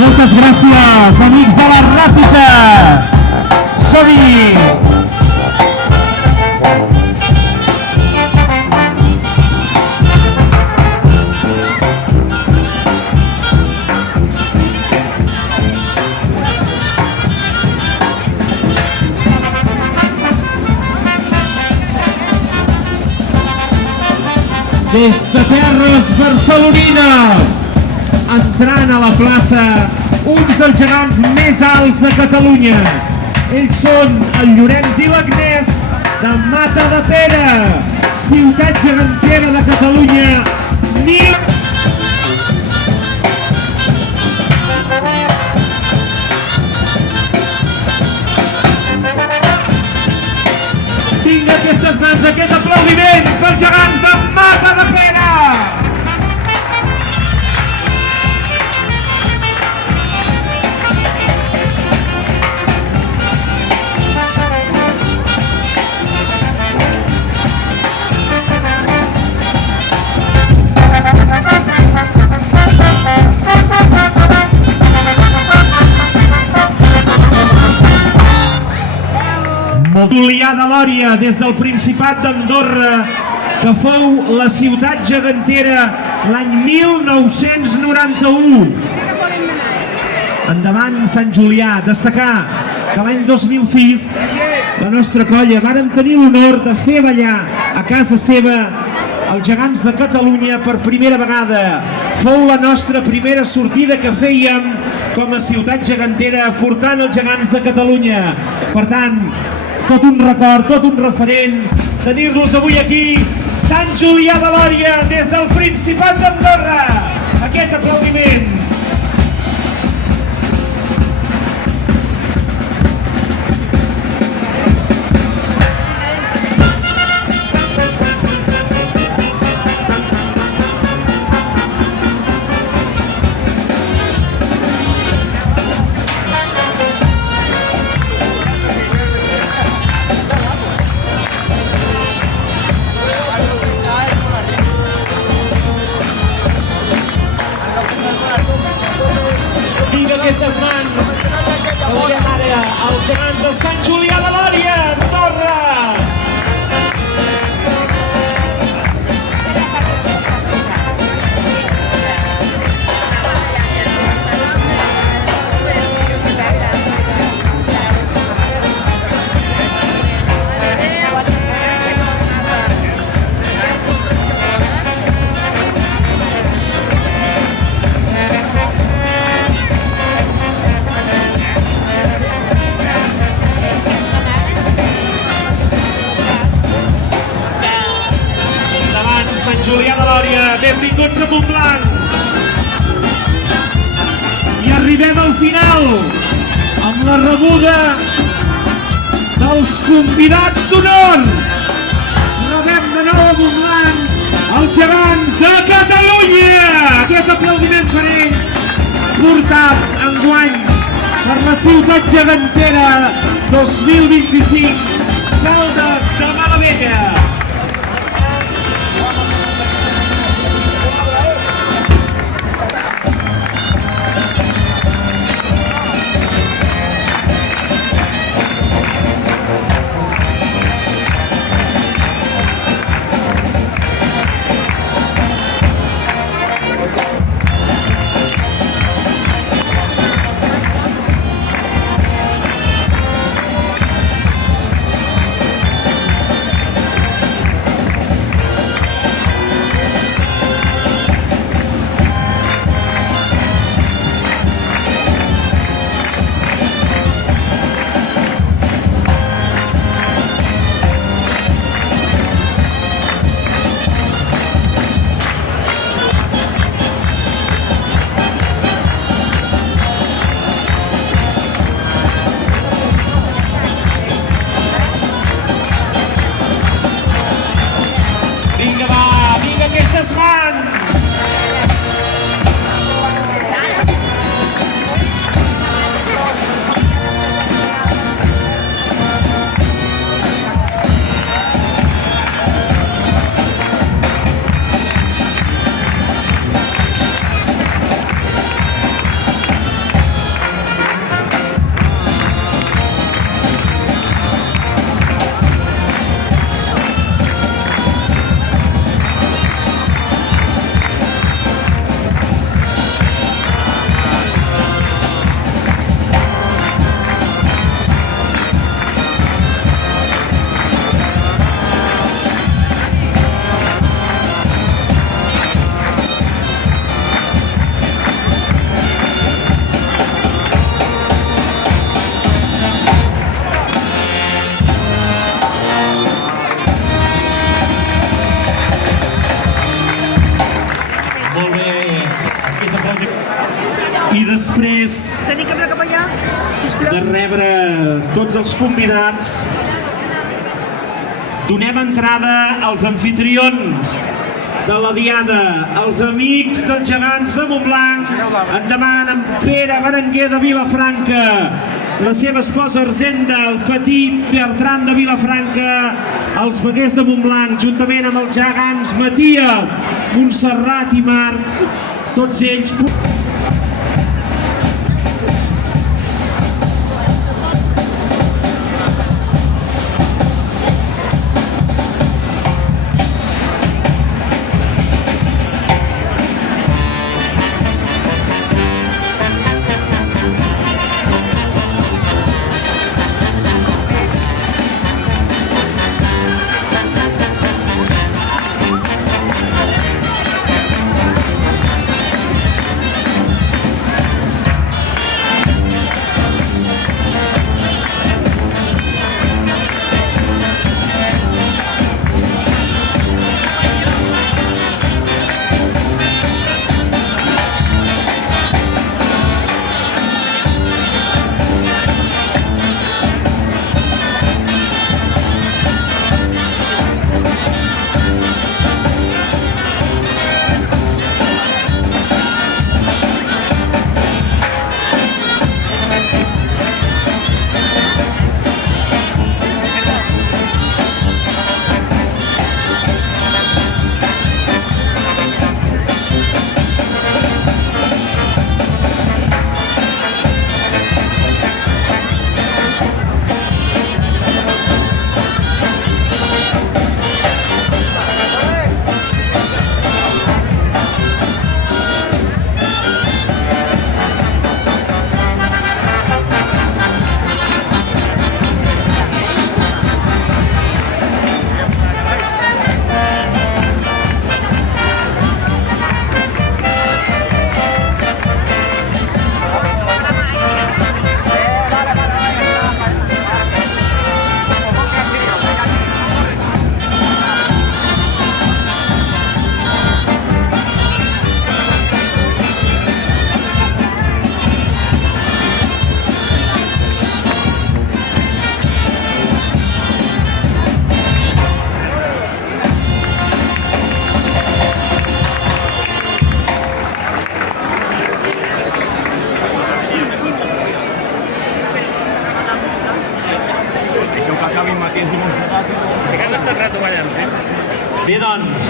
Moltes gràcies, amics de la Ràpita. Som-hi! Des de terres barcelonines, entrant a la plaça, uns dels gegants més alts de Catalunya. Ells són el Llorenç i l'Agnès de Matadepera, ciutat gegantera de Catalunya. Vinga, aquestes mans, aquest aplaudiment pels gegants de Matadepera! Julià de Lòria, des del Principat d'Andorra, que fou la ciutat gegantera l'any 1991. Endavant, Sant Julià. Destacar que l'any 2006 la nostra colla vàrem tenir l'honor de fer ballar a casa seva els gegants de Catalunya per primera vegada. Fou la nostra primera sortida que fèiem com a ciutat gegantera portant els gegants de Catalunya. Per tant, tot un record, tot un referent, tenir-los avui aquí, Sant Julià de Lòria, des del Principat d'Andorra. Aquest aplaudiment. Aquestes mans que veiem ara els gegants de Sant Julià de Lòria, Andorra. Sant Julià de Lòria, benvinguts a Montblanc. I arribem al final amb la rebuda dels convidats d'honor. Rebem de nou a Montblanc els gegants de Catalunya. Aquest aplaudiment per ells, portats enguany per la ciutat gegantera 2025, Caldes de Malavella. després Tenim que anar cap allà, sisplau. de rebre tots els convidats, donem entrada als anfitrions de la diada, els amics dels gegants de Montblanc. Endavant en Pere Berenguer de Vilafranca, la seva esposa Arsenda, el petit Bertran de Vilafranca, els veguers de Montblanc, juntament amb els gegants Matías, Montserrat i Marc, tots ells... Que han estat rato ballant, sí? Bé, doncs...